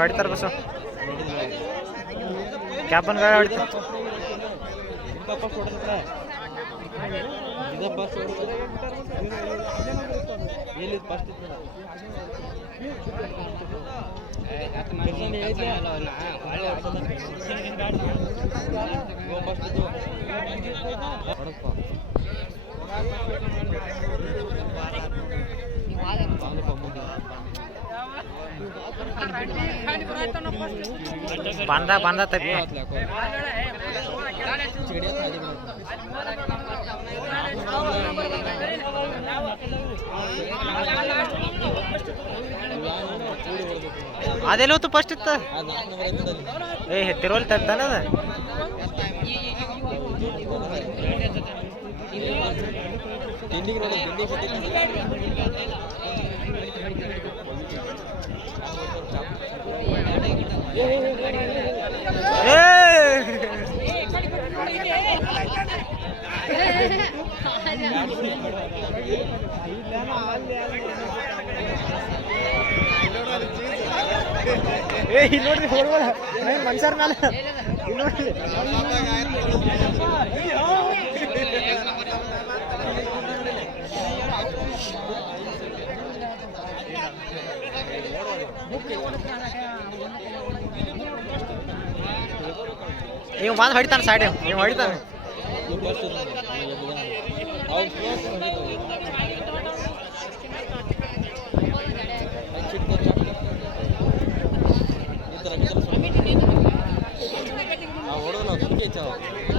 ಹೊಡಿತಾರ ಬಸ್ಸು ಕ್ಯಾಪನ್ ಗಾಡಿ ಹೊಡಿತಾರ. ಬಂದ ಬಂದ ತಪ್ಪಿ ಅದೆಲ್ಲ ತು ಫಸ್ಟ್ ಇತ್ತ? ಏ ತಿರುವಲ್ ತತ್ತಾನ ಅದ? ಏ ಏ ಇಲ್ಲಿ ನೋಡ್ರಿ ಹೊಡ್ಬೇಡ ಮನುಷ್ಯರ ಮೇಲೆ ಇಲ್ಲಿ ನೋಡ್ರಿ ಇವ್ ಬಂದು ಹೊಡಿತಾನ ಸೈಡ್ ಇವ್ ಹೊಡಿತಾನೆ ನಾವು ಹೊಡೆದು ನಾವು ಸುಮ್ಮನೆ